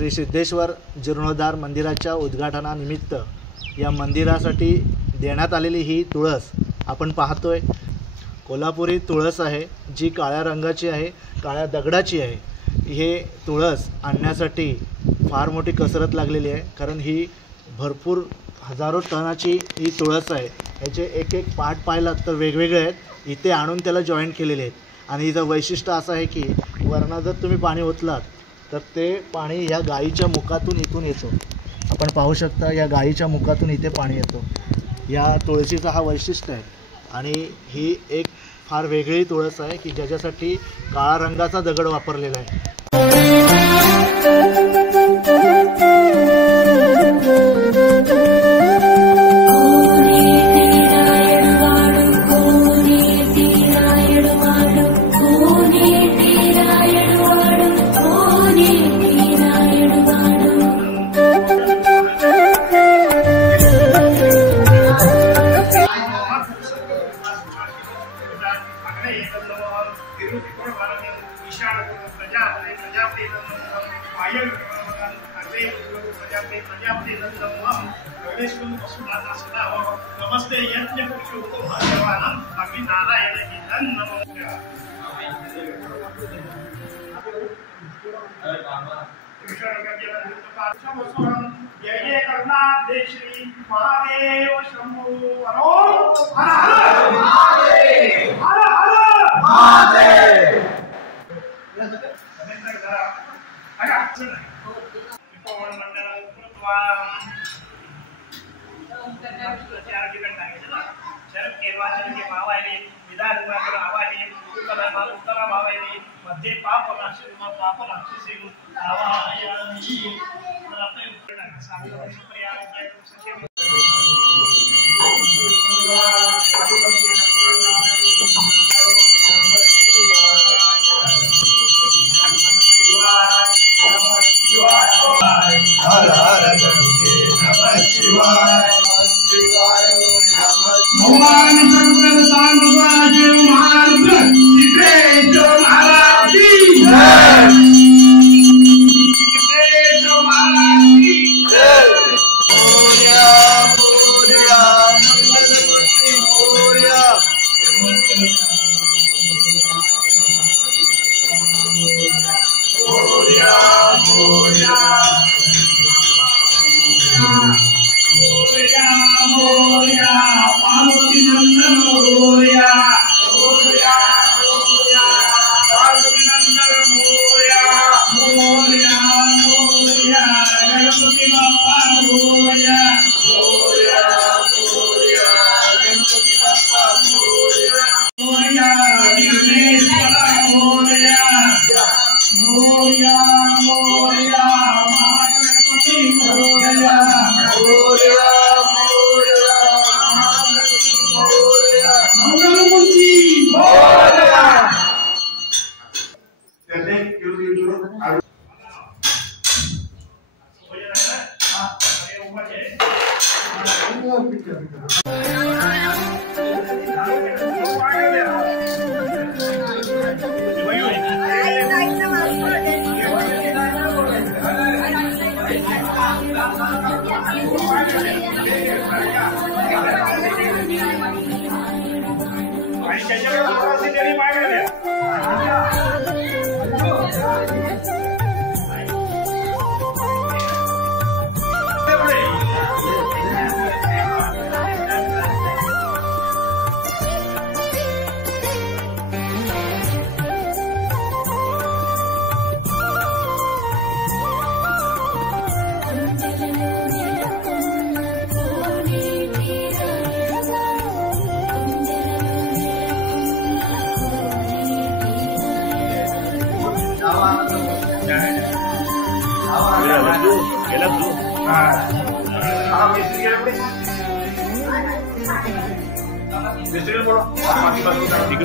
श्री सिद्धेश्वर जीर्णोद्धार मंदिराच्या उद्घाटनानिमित्त या मंदिरासाठी देण्यात आलेली ही तुळस आपण पाहतोय। कोल्हापुरी तुळस आहे जी काळ्या रंगाची आहे, काळ्या दगडाची आहे। हे तुळस आणण्यासाठी फार मोठी कसरत लागलेली आहे, कारण ही भरपूर हजारो टनाची ही तुळस आहे। याचे एक एक पार्ट पाहिलात तर वेगवेगळे आहेत। इथे आणून त्याला जॉईंट केलेले आहेत आणि हिचं वैशिष्ट्य असं आहे की वरनं जर तुम्ही पाणी ओतलात तर ते पाणी या गाईच्या मुखातून इथून येतो। आपण पाहू शकता या गाईच्या मुखातून इथे पाणी येतो। या तुळशीचा हा वैशिष्ट्य आहे आणि ही एक फार वेगळी तुळस आहे की ज्याच्यासाठी काळा रंगाचा दगड वापरलेला आहे। नमस्ते यज्ञ पुरुषोत्तम अभी नारायण हितं नमो। जय करुणाब्धे श्री महादेव शंभो। हर हर महादेव, हर हर महादेव। शरद केवाचन के भावायने विधान मात्र आवाने उत्तरा भावायने मध्ये पाप नाशनमा पाप राक्षसी आवाहयामि। तर आपण साधू सुप्रिया सचे हर हर गंगे नमः शिवाय शिवाय भगवान शंकर सांबराज महाराज सिद्धेश्वर महाराज की जय। सिद्धेश्वर महाराज की जय। मोरया मोरया मंगलमूर्ति मोरया। मोरया मोरया मोरया मोरया पार्वती नंदन मोरया। मोरया मोरया पार्वती नंदन मोरया। मोरया मोरया गणपति बाप्पा मोरया। मोरया मोरया गणपति बाप्पा मोरया। मोरया विघ्नेश्वर मोरया। मोरया मोरया महागणपति मोरया। मोरया मोरया महागणपति मोरया। मंगलमूर्ति मोरया।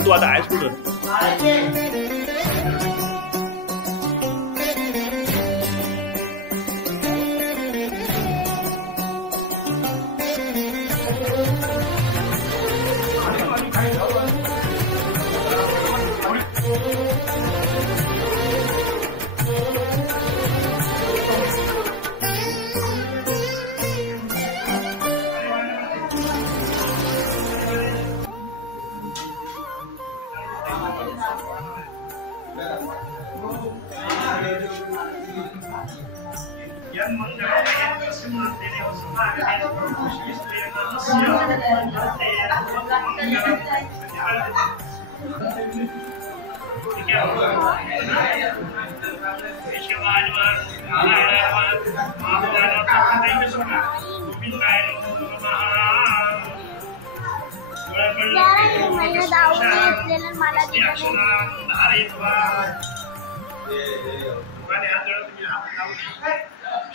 तू आता आहेस कुठं?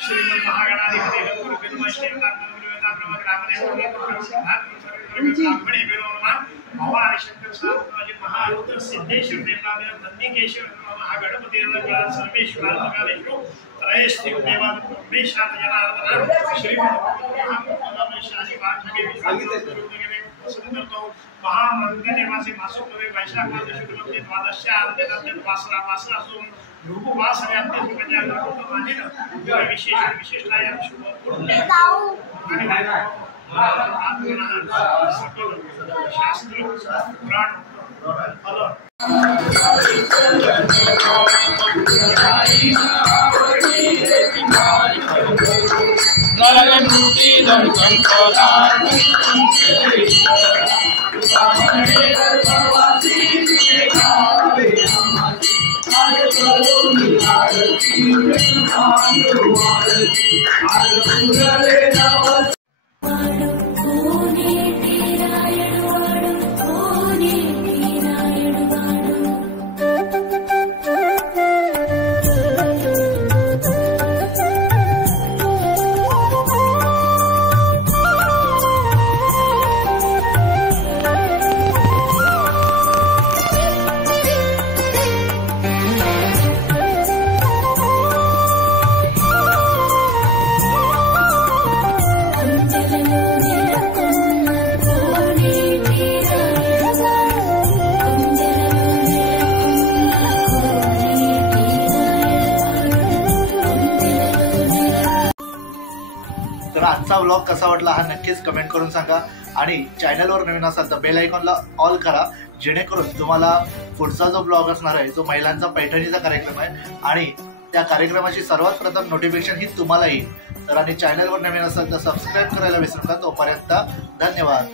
श्रीमंत महागणाधिपती भगवान शंकर महारुद्र सिद्धेश्वर देवता नंदीकेश्वर महागणपति सर्वेश्वर त्रयस्थित देवा परमेश्वर जनार्दन श्रीमंत महामंत्र निवासी मासो वैशाख मास शुक्ल द्वादश्या वासरा सोम रूपवास विशेष विशेषताया शास्त्र पुराण तर आजचा व्लॉग कसा वाटला हा नक्कीच कमेंट करून सांगा आणि चॅनलवर नवीन असाल तर बेल आयकॉनला ऑल करा, जेणेकरून तुम्हाला पुढचा जो ब्लॉग असणार आहे जो महिलांचा पैठणीचा कार्यक्रम आहे आणि त्या कार्यक्रमाची सर्वात प्रथम नोटिफिकेशन ही तुम्हाला येईल. तर आणि चॅनलवर नवीन असाल तर सबस्क्राईब करायला विसरू नका. तोपर्यंत धन्यवाद.